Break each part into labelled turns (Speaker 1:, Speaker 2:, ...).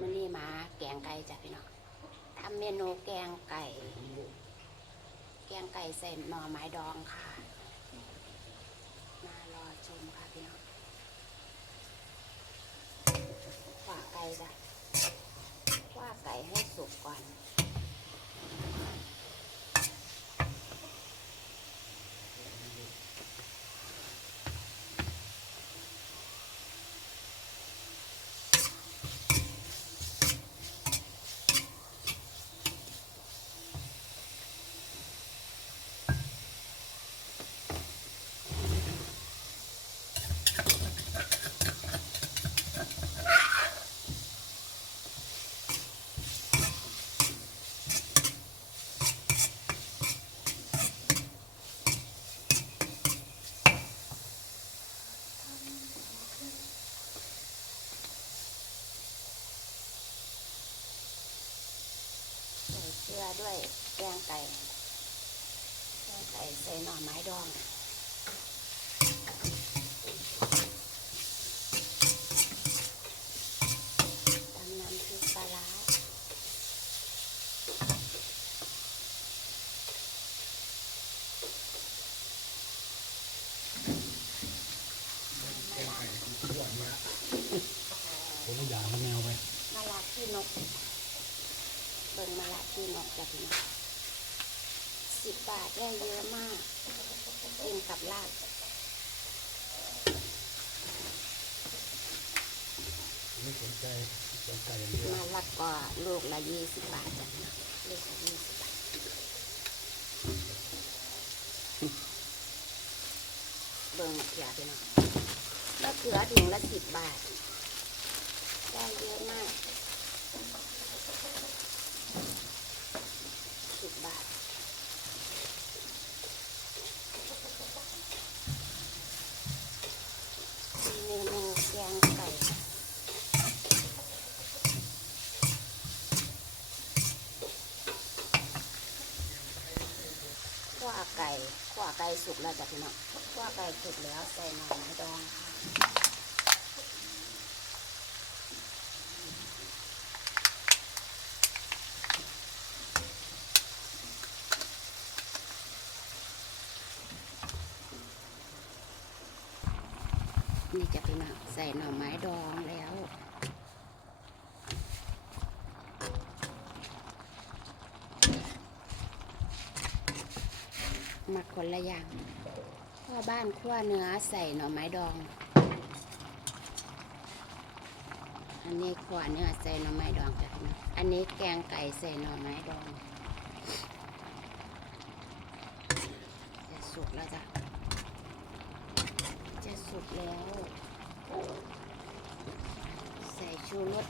Speaker 1: มื่อนี้มาแกงไก่จ้ะพี่น้องทำเมนูแกงไก่ แกงไก่ใส่หน่อไม้ดองค่ะ มารอชมค่ะพี่น้องขวาไก่จ้ะขวาไก่ให้สุกก่อน ใส่เกลือด้วยแกงไก่แกงไก่ใส่หน่อไม้ดองทำน้ำพริกปลาร้ามาลา
Speaker 2: ผมก็อยากมันแนวไป
Speaker 1: มาลาขี้นก เบิ่งมาลาขี้นกจ้ะพี่น้องสิบบาทได้เยอะมากกินกับลาบ
Speaker 2: ไม่สนใจสนใจอย่างเดียว
Speaker 1: มาละก็ลูกละยี่สิบบาทจ้ะพี่น้องลูกละยี่สิบบาทเบิ่งมะเขือพี่น้องมะเขือถุงละสิบบาท ได้เยอะมากสิบบาท เมนูแกงไก่ ขั่ วไก่ขั่วไก่สุกแล้วจ้ะพี่น้องขั่วไก่สุกแล้วใส่หน่อไม้ดองค่ะนี่จะพี่น้องใส่หน่อไม้ดองแล้ว มาคนละอย่างขั้วบ้านขั้วเนื้อใส่หน่อไม้ดอง อันนี้ขั้วเนื้อใส่หน่อไม้ดองจ้ะพี่น้องอันนี้แกงไก่ใส่หน่อไม้ดองจะสุกแล้วจ้ะจะสุกแล้ว ใส่ชูรส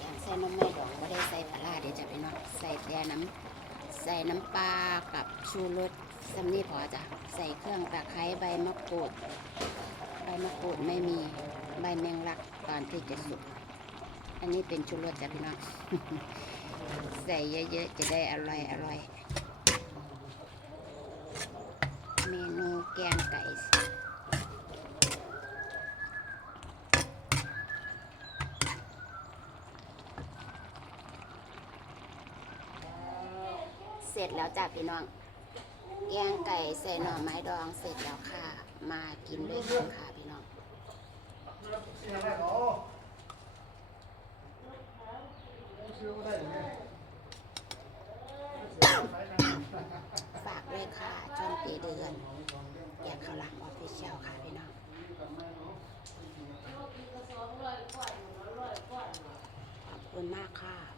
Speaker 1: อย่างใส่น้ำไม่ดองไม่ได้ใส่ปลาร้าเดี๋ยวจะไปนอกใส่แต่น้ำใส่น้ำปลากับชูรสสำนี่พอจ้ะใส่เครื่องตะไคร้ใบมะกรูดใบมะกรูดไม่มีใบแมงลักตอนที่จะสุกอันนี้เป็นชูรสจ้ะพี่น้องใส่เยอะๆจะได้อร่อยอร่อย เมนูแกงไก่ เสร็จแล้วจ้ะพี่น้องแกงไก่ใส่หน่อไม้ดองเสร็จแล้วค่ะ มากินด้วยกันค่ะพี่น้องฝากด้วยค่ะช่องปีเดือนแกงข้าวหลามออฟฟิเชียลค่ะพี่น้องขอบคุณมากค่ะ